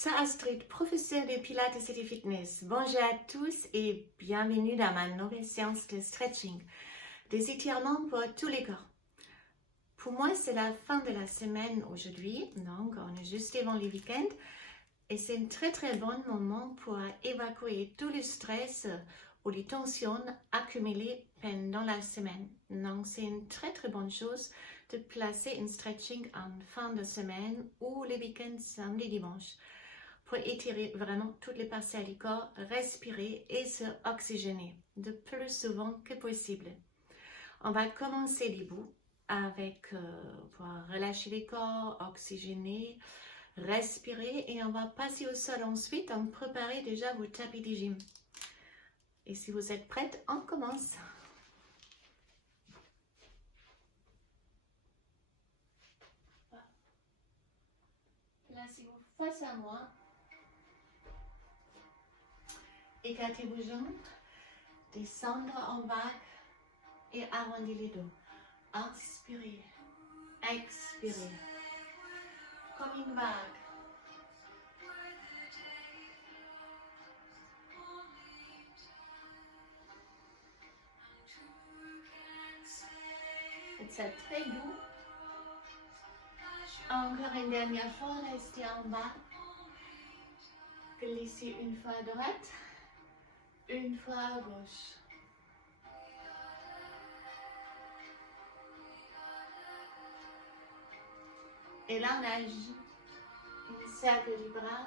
C'est Astrid, professeure de Pilates et de Fitness. Bonjour à tous et bienvenue dans ma nouvelle séance de stretching, des étirements pour tous les corps. Pour moi, c'est la fin de la semaine aujourd'hui, donc on est juste avant le week-end et c'est un très bon moment pour évacuer tout le stress ou les tensions accumulées pendant la semaine. Donc c'est une très bonne chose de placer un stretching en fin de semaine ou les week-ends samedi dimanche pour étirer vraiment toutes les parties du corps, respirer et se oxygéner le plus souvent que possible. On va commencer debout avec pour relâcher le corps, oxygéner, respirer et on va passer au sol ensuite en préparer déjà vos tapis de gym. Et si vous êtes prête, on commence. Placez-vous face à moi. Écartez vos jambes, descendre en vague et arrondir les dos. Inspirez, expirez, comme une vague. Faites ça très doux. Encore une dernière fois, restez en bas. Glissez une fois à droite, une fois à gauche. Et là, on a une cercle du bras.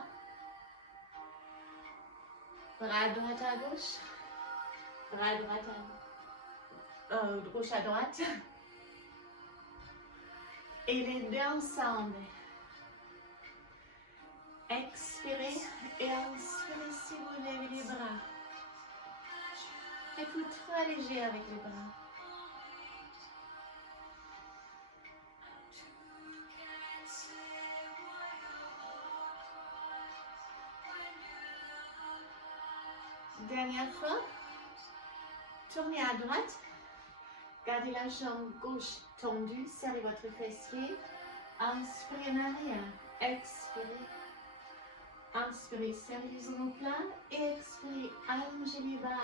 Bras droite à gauche. Bras droite à gauche à droite. Et les deux ensemble. Expirez et inspirez si vous levez les bras. Faites-vous très léger avec les bras. Dernière fois. Tournez à droite. Gardez la jambe gauche tendue. Serrez votre fessier. Inspirez en arrière. Expirez. Inspirez, serrez les omoplates et expirez, allongez les bras.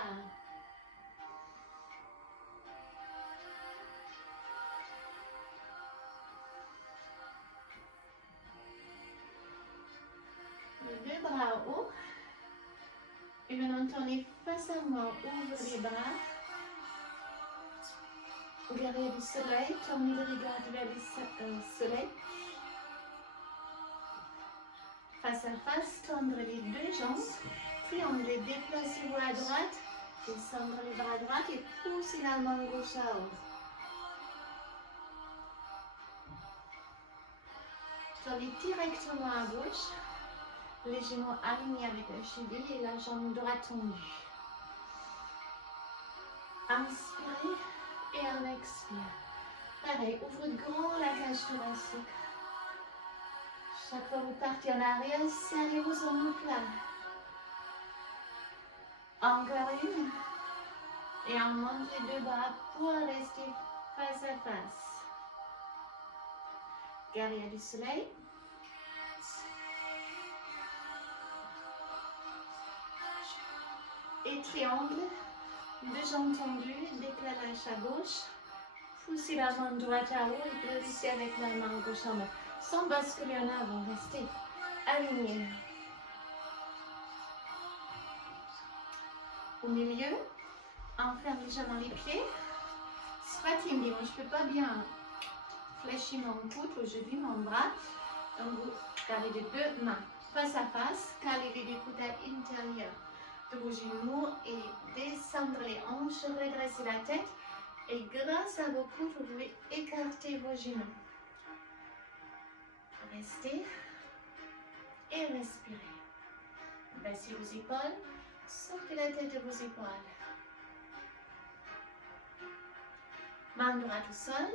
Les deux bras haut. Et maintenant, tournez face à moi, ouvrez les bras. Regardez le soleil, tournez le regard vers le soleil. Face à face, tendre les deux jambes. Triangle, déplacez-vous à droite. Descendre les bras à droite et poussez la main gauche à haut. Tournez directement à gauche. Les genoux alignés avec la cheville et la jambe droite tendue. Inspirez et on expire. Pareil, ouvrez grand la cage thoracique. Chaque fois que vous partez en arrière, serrez vos omoplates. Encore une. Et on monte les deux bras pour rester face à face. Guerrier du soleil. Et triangle. Deux jambes tendues, décalage à gauche. Poussez la main droite à haut et glissez avec la main gauche en bas. Sans basculer en avant, restez alignés. Au milieu, on ferme légèrement les pieds. Spatting, je ne peux pas bien fléchir mon coude aujourd'hui, mon bras. Donc vous gardez les deux mains face à face, calez les deux coudes à l'intérieur de vos genoux et descendre les hanches, redressez la tête. Et grâce à vos coudes, vous pouvez écarter vos genoux. Restez et respirez. Baissez vos épaules, sortez la tête de vos épaules. Main droite au sol.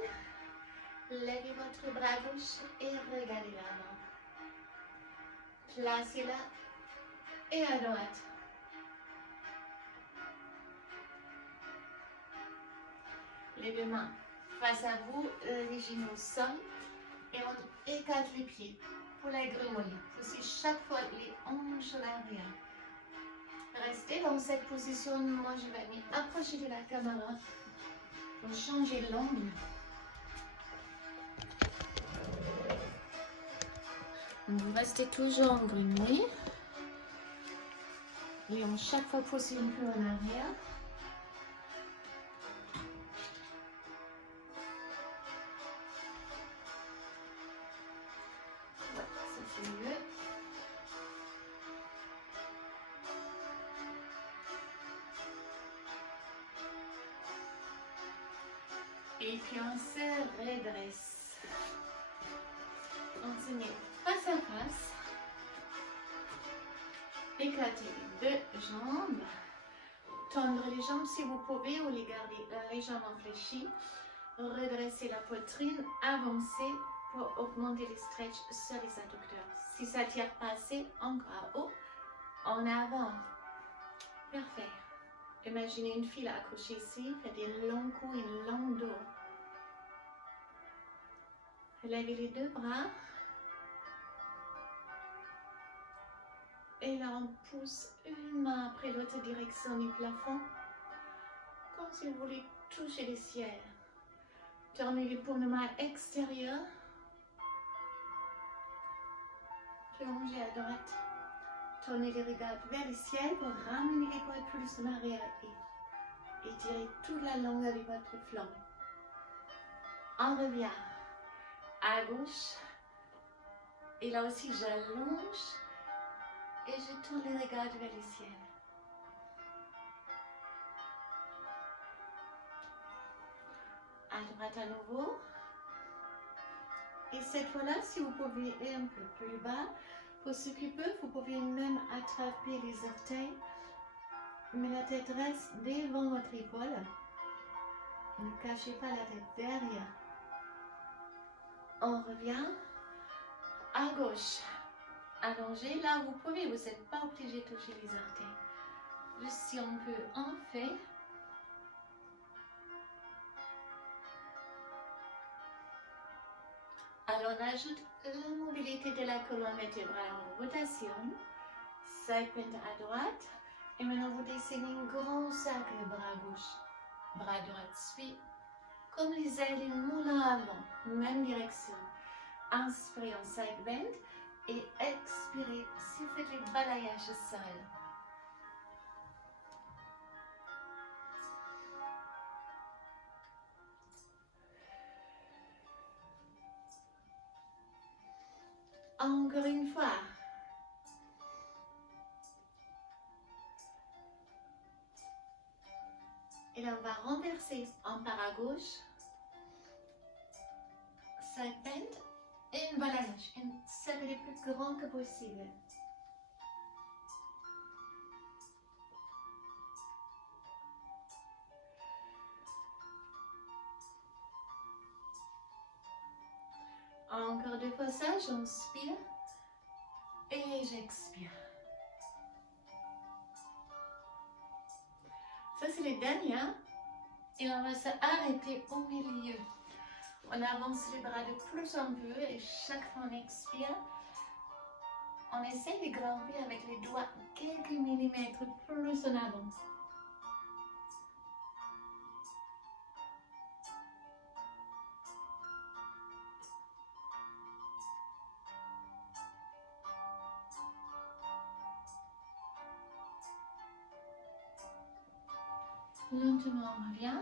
Levez votre bras gauche et regardez la main. Placez-la et à droite. Les deux mains face à vous, les genoux au sol et on écarte les pieds. pour les grenouilles. Ceci chaque fois les hanches en arrière. Restez dans cette position. Moi, je vais m'approcher de la caméra pour changer l'angle. Vous restez toujours en grenouille. Les hanches chaque fois pousser un peu en arrière. Ouais, ça c'est mieux. Et puis on se redresse. On se met face à face. Éclatez les deux jambes. Tendre les jambes si vous pouvez ou les garder légèrement fléchies. Redressez la poitrine, avancez pour augmenter les stretch sur les adducteurs. Si ça tire pas assez, encore haut, en avant. Parfait. Imaginez une file accrochée ici, faites des longs coups et un long dos. Levez les deux bras. Et là, on pousse une main après l'autre direction du plafond, comme si vous voulez toucher le ciel. Tournez les paumes de main extérieures. Plongez à droite. Tournez les regards vers le ciel pour ramener l'épaule plus en arrière et étirez toute la longueur de votre flanc. On revient à gauche. Et là aussi, j'allonge et je tourne les regards vers le ciel. À droite à nouveau. Et cette fois-là, si vous pouvez aller un peu plus bas, pour ceux qui peuvent, vous pouvez même attraper les orteils, mais la tête reste devant votre épaule. Ne cachez pas la tête derrière. On revient à gauche. Allongez là où vous pouvez, vous n'êtes pas obligé de toucher les orteils. Juste si on peut, on fait. Alors on ajoute la mobilité de la colonne vertébrale en rotation. Side bend à droite. Et maintenant vous dessinez un grand cercle, bras gauche. Bras droit suit. Comme les ailes du moulin avant. Même direction. Inspirez en side bend. Et expirez si vous faites les balayages au sol. Encore une fois. Et là, on va renverser. On part à gauche. Side bend. Et un balayage. Un cercle le plus grand que possible. Encore deux fois ça, j'inspire et j'expire. Ça, c'est le dernier. Et on va s'arrêter au milieu. On avance les bras de plus en plus et chaque fois on expire, on essaie de grimper avec les doigts quelques millimètres plus en avant. Lentement, on revient.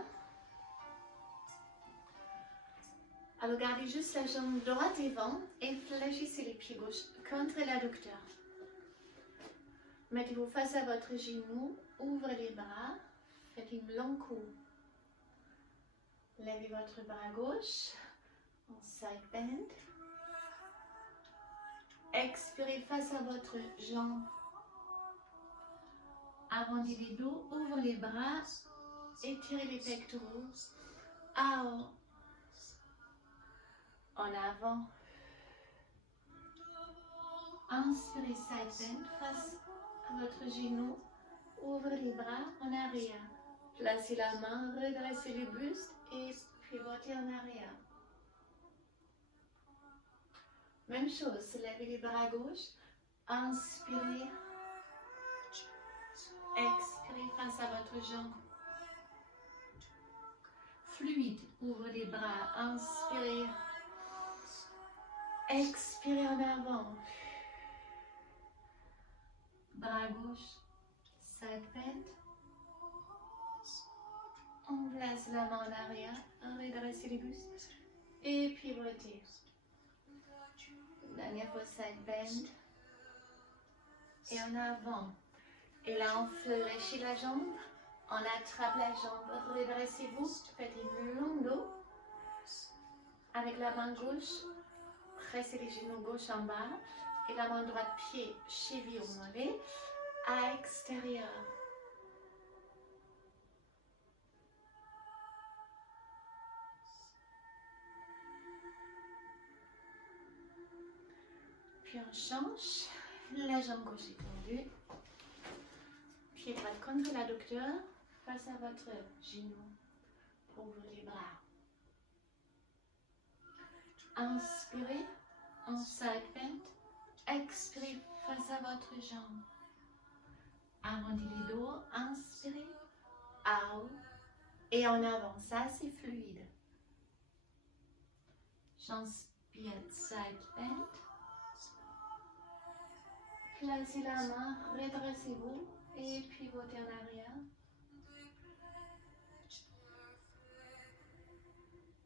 Alors, gardez juste la jambe droite devant et fléchissez les pieds gauches contre l'adducteur. Mettez-vous face à votre genou, ouvrez les bras, faites un long coup. Levez votre bras gauche en side bend. Expirez face à votre jambe. Arrondissez les dos, ouvrez les bras, étirez les pectoraux. En avant. Inspirez side bend face à votre genou. Ouvrez les bras en arrière. Placez la main, redressez le buste et pivotez en arrière. Même chose, levez les bras gauche, inspirez, expirez face à votre jambe. Fluide, ouvrez les bras, inspirez, expirez en avant. Bras gauche, side bend. On place la main en arrière, redressez les bustes et pivotez. Dernière fois, side bend. Et en avant. Et là, on fléchit la jambe. On attrape la jambe. Redressez-vous. Faites une longue dos. Avec la main gauche, pressez les genoux gauche en bas. Et la main droite, pied, cheville au mollet. À extérieur. Puis on change. La jambe gauche est tendue. Pied droit contre l'adducteur. Face à votre genou. Ouvrez les bras. Inspirez en side bend. Expirez face à votre jambe. Arrondissez les dos. Inspirez. Out. Et en avant. Ça, c'est fluide. J'inspire side bend. Placez la main. Redressez-vous. Et pivotez en arrière.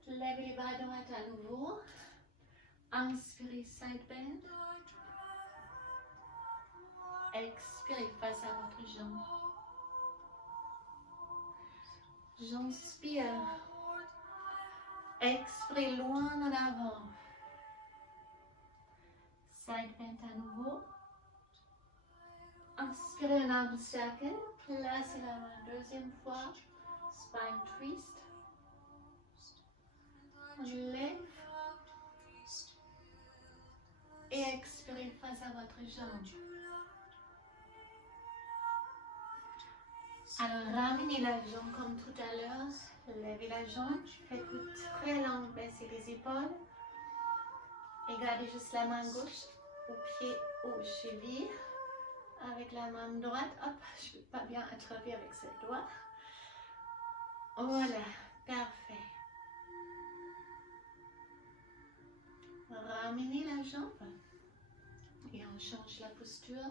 Levez les bras droits à nouveau. Inspirez, side bend. Expirez face à votre jambe. J'inspire. Expirez loin en avant. Side bend à nouveau. Inspirez un arm circle. Placez la main deuxième fois. Spine twist. On lève. Et expirez face à votre jambe. Alors ramenez la jambe comme tout à l'heure. Levez la jambe. Faites-vous très long. Baissez les épaules. Et gardez juste la main gauche au pied, aux chevilles. Avec la main droite. Hop, je ne peux pas bien attraper avec cette doigt. Voilà, parfait. Ramenez la jambe. Et on change la posture.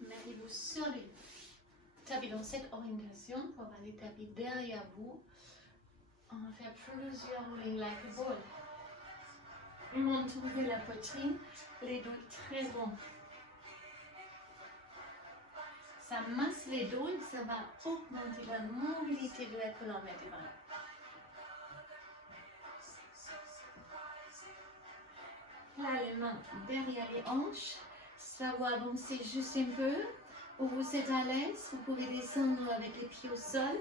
Mettez-vous sur les tapis dans cette orientation. On va les tapis derrière vous. On va faire plusieurs rolling like a ball. Montez la poitrine, les dos très ronds. Ça masse les dos et ça va augmenter la mobilité de la colonne vertébrale. Là, les mains derrière les hanches. Ça va avancer juste un peu. Où vous êtes à l'aise, vous pouvez descendre avec les pieds au sol.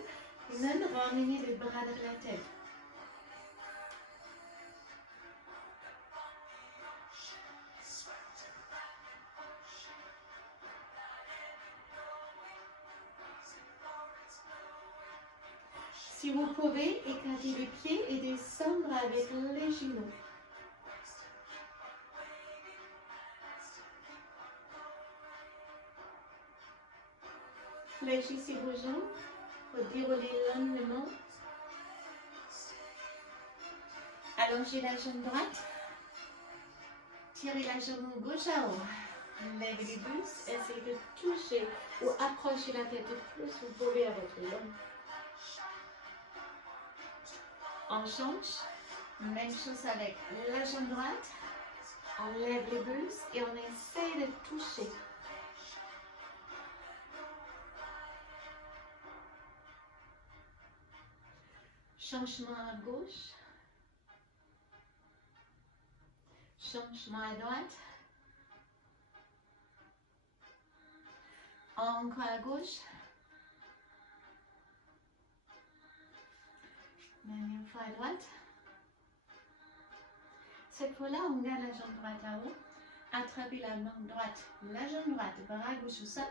Et même ramener les bras derrière la tête. Si vous pouvez, écarter les pieds et descendre avec les genoux. Fléchissez vos jambes, pour dérouler longuement. Allongez la jambe droite. Tirez la jambe gauche à haut. Levez les bustes, essayez de toucher ou approcher la tête le plus vous pouvez à votre long. On change. Même chose avec la jambe droite. On lève les bustes et on essaie de toucher. Changement à gauche. Changement à droite. Encore à gauche. Dernière fois à droite. Cette fois-là, on garde la jambe droite à haut. Attrapez la main droite, la jambe droite, bras gauche au sol.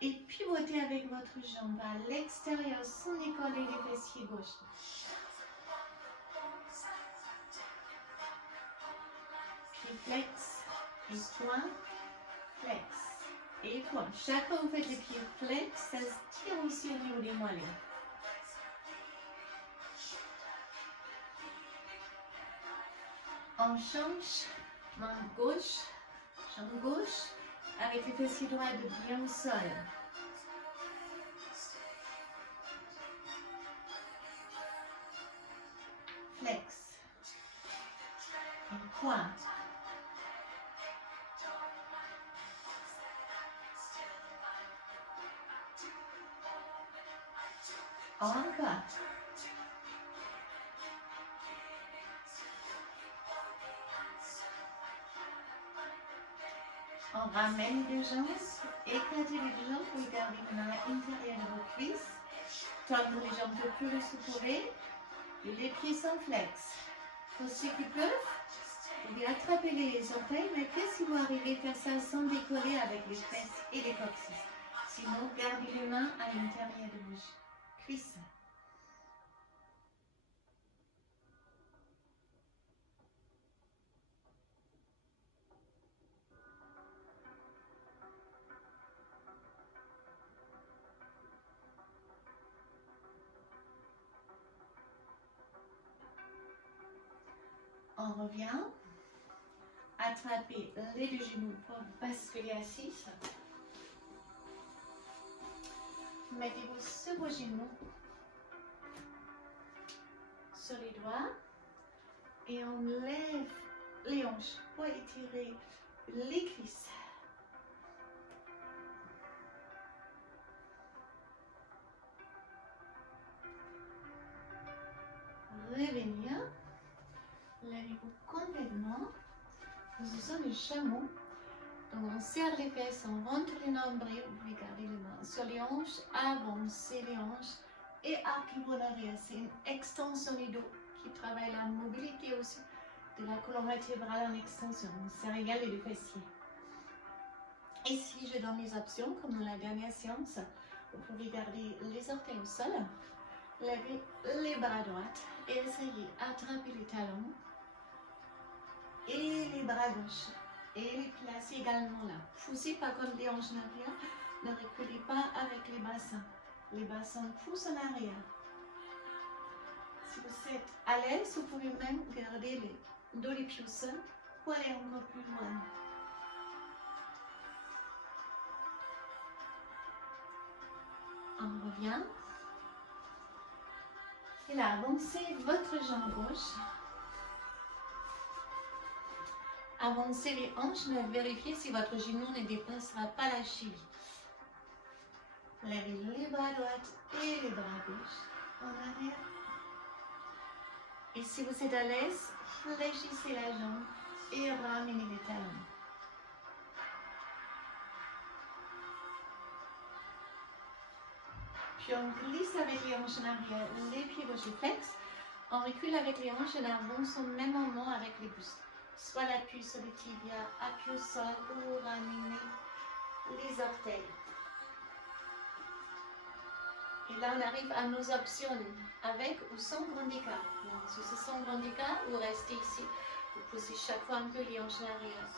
Et pivotez avec votre jambe à l'extérieur sans décoller les fessiers gauche. pied flex et point, flex et point. Chaque fois que vous faites les pieds flex, ça se tire aussi au niveau des mollets. On change, main gauche, jambe gauche, avec les fessiers droits de bien au sol. Flex. Et point. Encore. On ramène les jambes, éclatez les jambes, vous gardez les mains à l'intérieur de vos cuisses, tendre les jambes le plus que vous pouvez, et les pieds sont flex. Pour ceux qui peuvent, vous pouvez attraper les orteils, mais qu'est-ce si vous arrivez à faire ça sans décoller avec les fesses et les coccyx? Sinon, gardez les mains à l'intérieur de vos cuisses. On revient, attrapez les deux genoux pour basculer assise. Mettez-vous sur vos genoux, sur les doigts, et on lève les hanches pour étirer les cuisses. Revenir. Levez-vous complètement. Position du chameau. Donc on serre les fesses, on rentre les nombrils. Vous pouvez garder les mains sur les hanches, avancez les hanches et arquez vos arrière. C'est une extension du dos qui travaille la mobilité aussi de la colonne vertébrale en extension. On serre égal les deux fessiers. Ici, je donne les options comme dans la dernière séance. Vous pouvez garder les orteils au sol, levez les bras droits et essayez d'attraper les talons. Et les bras gauches. Et les placez également là. Poussez pas comme les hanches en arrière. Ne reculez pas avec les bassins. Les bassins poussent en arrière. Si vous êtes à l'aise, vous pouvez même garder les dos les pieds au sol pour aller encore plus loin. On revient. Et là, avancez votre jambe gauche. Avancez les hanches, mais vérifiez si votre genou ne dépassera pas la cheville. Levez les bras droits et les bras gauches en arrière. Et si vous êtes à l'aise, fléchissez la jambe et ramenez les talons. Puis on glisse avec les hanches en arrière, les pieds gauche flex. On recule avec les hanches et on avance au même moment avec les bustes. Soit l'appui sur le tibia, appui au sol ou ramener les orteils. Et là, on arrive à nos options avec ou sans grand écart. Donc, si c'est sans grand écart, vous restez ici. Vous poussez chaque fois un peu les hanches en arrière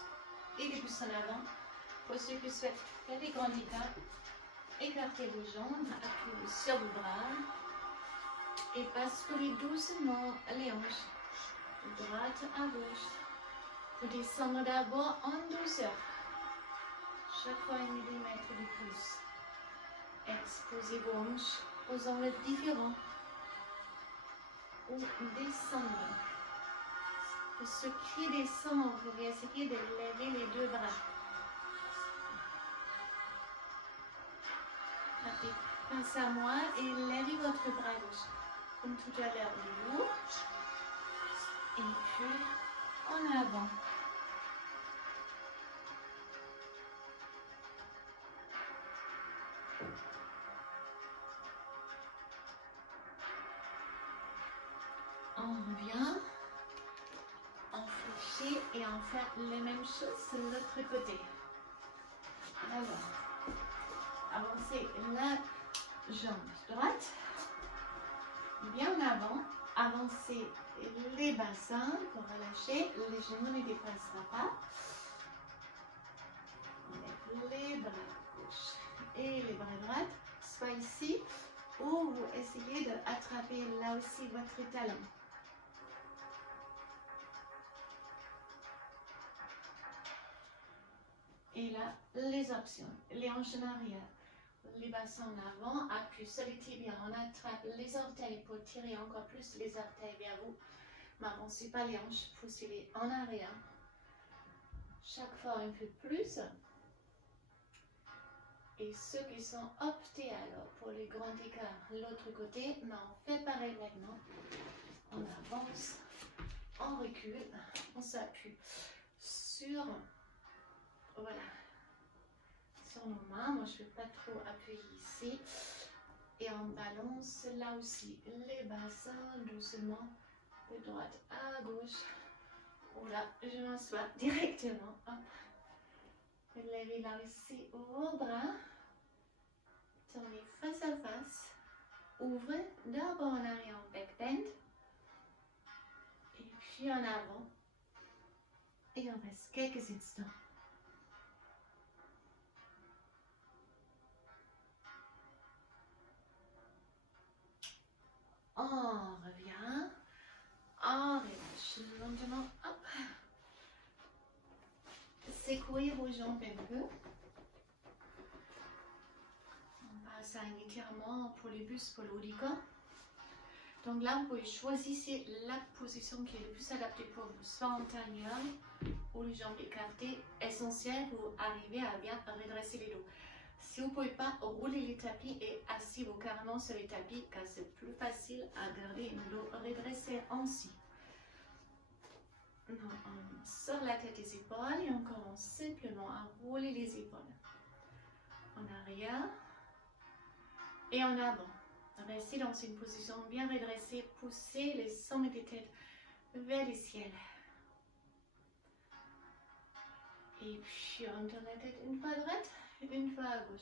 et les bustes en avant. Pour ceux qui souhaitent faire des grands écarts, écartez vos jambes, appuyez sur vos bras et basculez doucement les hanches de droite à gauche. Vous descendez d'abord en douceur, chaque fois 1 millimètre de plus. Exposez vos hanches aux angles différents ou descendre. Pour ceux qui descendent, vous pouvez essayer de lever les deux bras. Passez à moi et levez votre bras gauche. Comme tout à l'heure, le haut et puis en avant. On revient, on fléchit et on fait les mêmes choses de l'autre côté. Alors, avancez la jambe droite, bien en avant, Avancez les bassins pour relâcher. Les genoux ne dépassent pas. On lève les bras gauche et les bras droits. Soit ici ou vous essayez d'attraper là aussi votre talon. Et là, les options. Les hanches en arrière. Les bassins en avant, appui sur les tibias, on attrape les orteils pour tirer encore plus les orteils vers vous. N'avancez pas les hanches, poussez-les en arrière. Chaque fois un peu plus. Et ceux qui sont optés alors pour les grands écarts, l'autre côté, mais on fait pareil maintenant. On avance, on recule, on s'appuie sur, voilà, sur nos mains. Moi, je ne vais pas trop appuyer ici. Et on balance là aussi les bassins doucement de droite à gauche. Voilà, je m'assois directement. Hop. Levez là aussi vos bras. Tournez face à face. Ouvrez d'abord en arrière en back bend. Et puis en avant. Et on reste quelques instants. On revient. On relâche lentement. Hop. Secouez vos jambes un peu. On passe à un étirement pour les bustes, pour le haut du corps. Donc là, vous pouvez choisir la position qui est le plus adaptée pour vous, soit en tailleur ou les jambes écartées, essentiel pour arriver à bien redresser les dos. Si vous ne pouvez pas, rouler les tapis et asseyez-vous carrément sur les tapis car c'est plus facile à garder le dos redressé ainsi. On sort la tête des épaules et on commence simplement à rouler les épaules. En arrière et en avant. Restez dans une position bien redressée, poussez les sommets des têtes vers le ciel. Et puis on tourne la tête une fois à droite, une fois à gauche.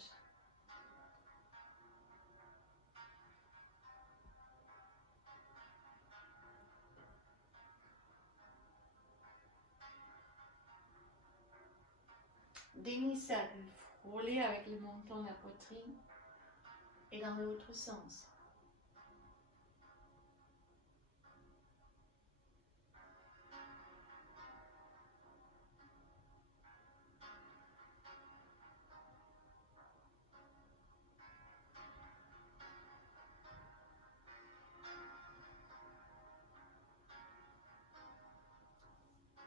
Demi-cercle, frôlez avec le menton la poitrine et dans l'autre sens.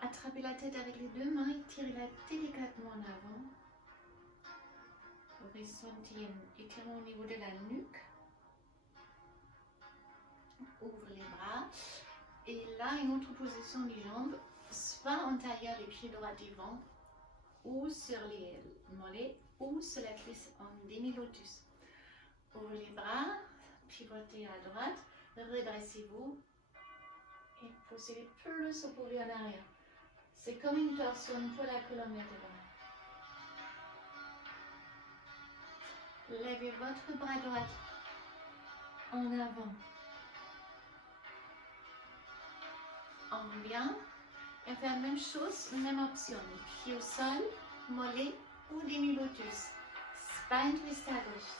Attrapez la tête avec les deux mains et tirez-la délicatement en avant. Ressentez un étirement au niveau de la nuque. Ouvre les bras. Et là, une autre position des jambes, soit en tailleur les pieds droits devant, ou sur les mollets, ou sur la cuisse en demi-lotus. Ouvrez les bras, pivotez à droite, redressez-vous et poussez les plus au pouvez en arrière. C'est comme une torsion pour la colonne vertébrale. Levez votre bras droit en avant. On revient et faire la même chose, même option. Pied au sol, mollet ou demi-lotus. Spine twist à gauche.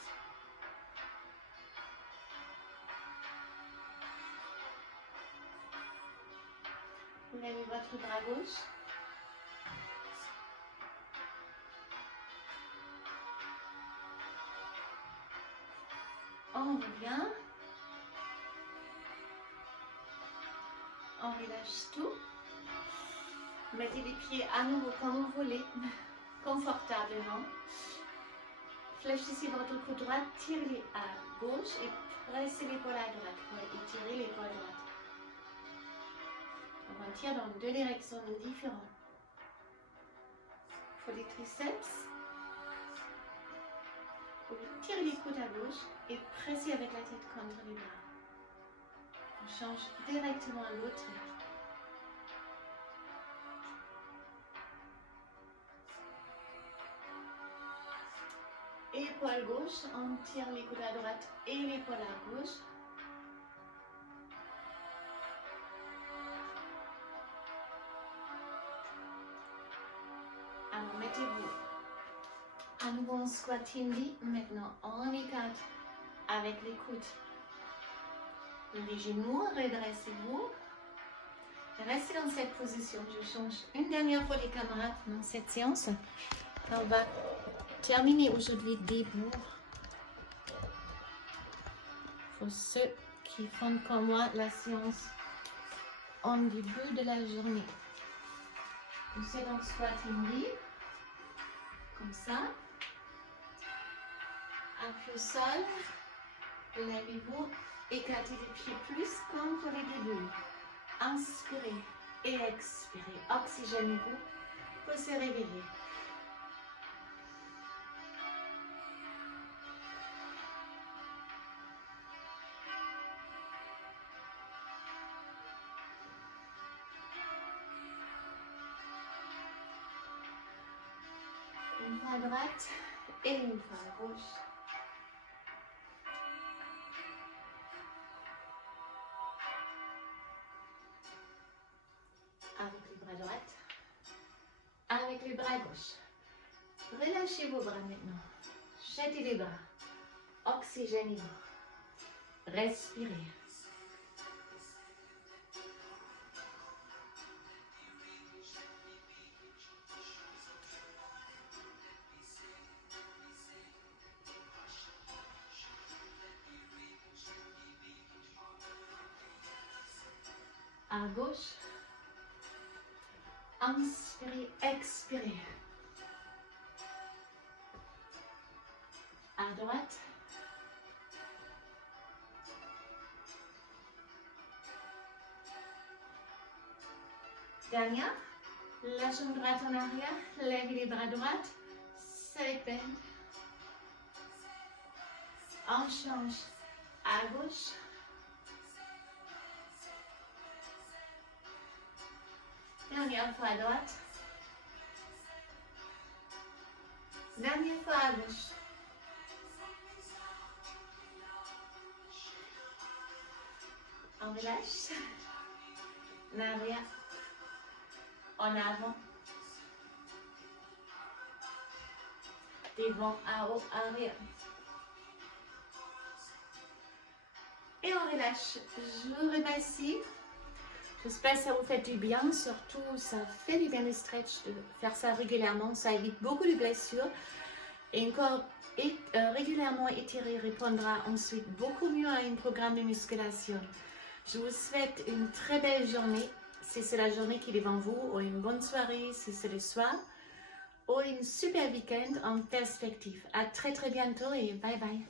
Levez votre bras gauche. On revient. On relâche tout. Mettez les pieds à nouveau comme vous voulez, confortablement. Fléchissez votre cou droit, tirez à gauche et pressez l'épaule à droite pour étirer l'épaule droite. On tire dans deux directions différentes. Pour les triceps, vous tirez les coudes à gauche et pressez avec la tête contre les bras. On change directement à l'autre. Épaule gauche, on tire les coudes à droite et l'épaule à gauche. À nouveau en squat hindi. Maintenant, on écarte avec les coudes. Les genoux, redressez-vous. Restez dans cette position. Je change une dernière fois les camarades dans cette séance. On va terminer aujourd'hui debout. Pour ceux qui font comme moi la séance en début de la journée. Vous êtes en squat hindi. Comme ça. Appui au sol. Levez-vous. Écartez les pieds plus comme pour les débuts. Inspirez et expirez. Oxygénez-vous pour se réveiller. Une fois à droite et une fois à gauche. Avec les bras droits, avec les bras gauche. Relâchez vos bras maintenant. Jetez les bras. Oxygénez-vous. Respirez. À gauche. Inspirez, expirez. À droite. Dernière. La jambe droite en arrière. Levez les bras droits. Side bend. On change. À gauche. Dernière fois à droite. Dernière fois à gauche. On relâche. En arrière. En avant. Devant, à haut, arrière. Et on relâche. Je vous remercie. J'espère que ça vous fait du bien, surtout ça fait du bien le stretch de faire ça régulièrement, ça évite beaucoup de blessures et encore régulièrement étirer répondra ensuite beaucoup mieux à un programme de musculation. Je vous souhaite une très belle journée si c'est la journée qui est devant vous, ou une bonne soirée si c'est le soir, ou une super week-end en perspective. À très bientôt et bye bye.